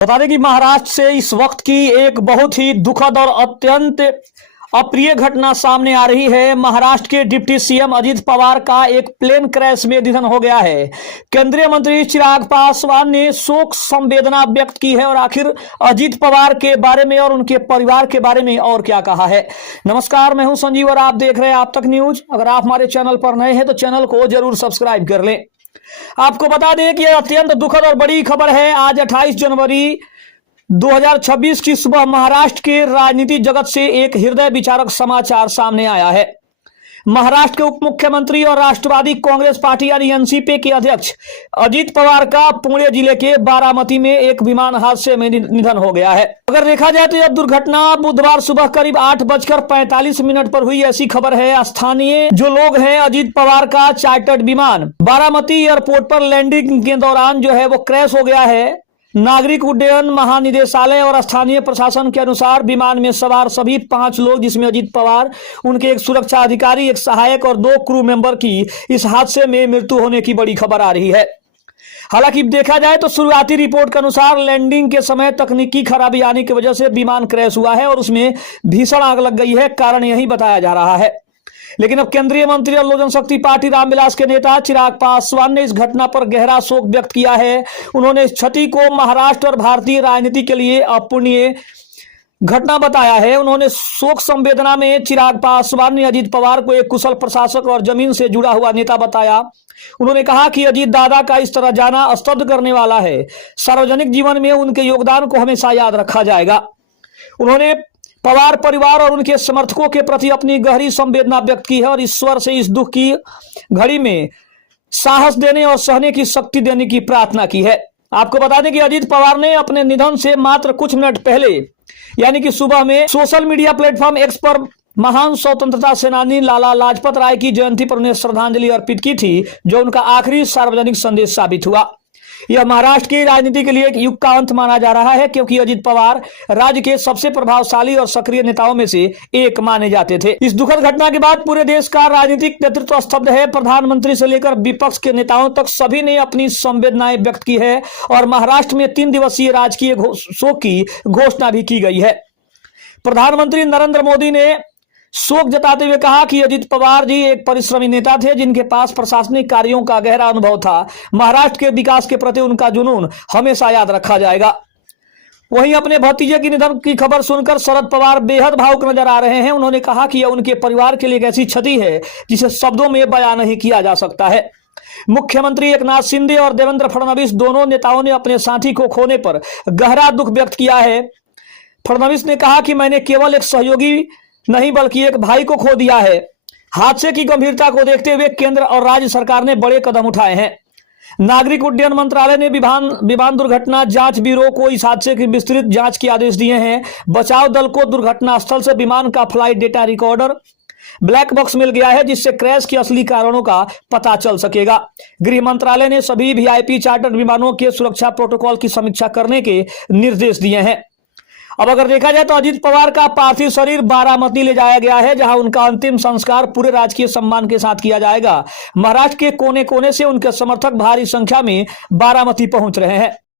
बता दें कि महाराष्ट्र से इस वक्त की एक बहुत ही दुखद और अत्यंत अप्रिय घटना सामने आ रही है। महाराष्ट्र के डिप्टी सीएम अजित पवार का एक प्लेन क्रैश में निधन हो गया है। केंद्रीय मंत्री चिराग पासवान ने शोक संवेदना व्यक्त की है और आखिर अजित पवार के बारे में और उनके परिवार के बारे में और क्या कहा है। नमस्कार, मैं हूं संजीव और आप देख रहे हैं आप तक न्यूज। अगर आप हमारे चैनल पर नए हैं तो चैनल को जरूर सब्सक्राइब कर लें। आपको बता दें कि यह अत्यंत दुखद और बड़ी खबर है। आज 28 जनवरी 2026 की सुबह महाराष्ट्र के राजनीतिक जगत से एक हृदय विचारक समाचार सामने आया है। महाराष्ट्र के उप मुख्यमंत्री और राष्ट्रवादी कांग्रेस पार्टी यानी एनसीपी के अध्यक्ष अजित पवार का पुणे जिले के बारामती में एक विमान हादसे में निधन हो गया है। अगर देखा जाए तो यह दुर्घटना बुधवार सुबह करीब 8:45 पर हुई, ऐसी खबर है। स्थानीय जो लोग हैं, अजित पवार का चार्टर्ड विमान बारामती एयरपोर्ट पर लैंडिंग के दौरान जो है वो क्रैश हो गया है। नागरिक उड्डयन महानिदेशालय और स्थानीय प्रशासन के अनुसार विमान में सवार सभी 5 लोग, जिसमें अजित पवार, उनके एक सुरक्षा अधिकारी, एक सहायक और 2 क्रू मेंबर की इस हादसे में मृत्यु होने की बड़ी खबर आ रही है। हालांकि देखा जाए तो शुरुआती रिपोर्ट के अनुसार लैंडिंग के समय तकनीकी खराबी आने की वजह से विमान क्रैश हुआ है और उसमें भीषण आग लग गई है, कारण यही बताया जा रहा है। लेकिन अब केंद्रीय मंत्री और लोक जनशक्ति पार्टी रामविलास के नेता चिराग पासवान ने इस घटना पर गहरा शोक व्यक्त किया है। उन्होंने इस क्षति को महाराष्ट्र और भारतीय राजनीति के लिए अपूरणीय घटना बताया है। उन्होंने शोक संवेदना में चिराग पासवान ने अजित पवार को एक कुशल प्रशासक और जमीन से जुड़ा हुआ नेता बताया। उन्होंने कहा कि अजित दादा का इस तरह जाना स्तब्ध करने वाला है। सार्वजनिक जीवन में उनके योगदान को हमेशा याद रखा जाएगा। उन्होंने पवार परिवार और उनके समर्थकों के प्रति अपनी गहरी संवेदना व्यक्त की है और ईश्वर से इस दुख की घड़ी में साहस देने और सहने की शक्ति देने की प्रार्थना की है। आपको बता दें कि अजित पवार ने अपने निधन से मात्र कुछ मिनट पहले यानी कि सुबह में सोशल मीडिया प्लेटफॉर्म एक्स पर महान स्वतंत्रता सेनानी लाला लाजपत राय की जयंती पर उन्हें श्रद्धांजलि अर्पित की थी, जो उनका आखिरी सार्वजनिक संदेश साबित हुआ। यह महाराष्ट्र की राजनीति के लिए एक युग का अंत माना जा रहा है, क्योंकि अजित पवार राज्य के सबसे प्रभावशाली और सक्रिय नेताओं में से एक माने जाते थे। इस दुखद घटना के बाद पूरे देश का राजनीतिक नेतृत्व स्तब्ध है। प्रधानमंत्री से लेकर विपक्ष के नेताओं तक सभी ने अपनी संवेदनाएं व्यक्त की है और महाराष्ट्र में 3 दिवसीय राजकीय शोक की घोषणा भी की गई है। प्रधानमंत्री नरेंद्र मोदी ने शोक जताते हुए कहा कि अजित पवार जी एक परिश्रमी नेता थे, जिनके पास प्रशासनिक कार्यों का गहरा अनुभव था। महाराष्ट्र के विकास के प्रति उनका जुनून हमेशा याद रखा जाएगा। वहीं अपने भतीजे की निधन की खबर सुनकर शरद पवार बेहद भावुक नजर आ रहे हैं। उन्होंने कहा कि यह उनके परिवार के लिए एक ऐसी क्षति है जिसे शब्दों में बयान नहीं किया जा सकता है। मुख्यमंत्री एकनाथ शिंदे और देवेंद्र फडणवीस दोनों नेताओं ने अपने साथी को खोने पर गहरा दुख व्यक्त किया है। फडणवीस ने कहा कि मैंने केवल एक सहयोगी नहीं बल्कि एक भाई को खो दिया है। हादसे की गंभीरता को देखते हुए केंद्र और राज्य सरकार ने बड़े कदम उठाए हैं। नागरिक उड्डयन मंत्रालय ने विमान दुर्घटना जांच ब्यूरो को इस हादसे की विस्तृत जांच के आदेश दिए हैं। बचाव दल को दुर्घटना स्थल से विमान का flight data recorder black box मिल गया है, जिससे क्रैश के असली कारणों का पता चल सकेगा। गृह मंत्रालय ने सभी वीआईपी चार्टर्ड विमानों के सुरक्षा प्रोटोकॉल की समीक्षा करने के निर्देश दिए हैं। अब अगर देखा जाए तो अजित पवार का पार्थिव शरीर बारामती ले जाया गया है, जहां उनका अंतिम संस्कार पूरे राजकीय सम्मान के साथ किया जाएगा। महाराष्ट्र के कोने कोने से उनके समर्थक भारी संख्या में बारामती पहुंच रहे हैं।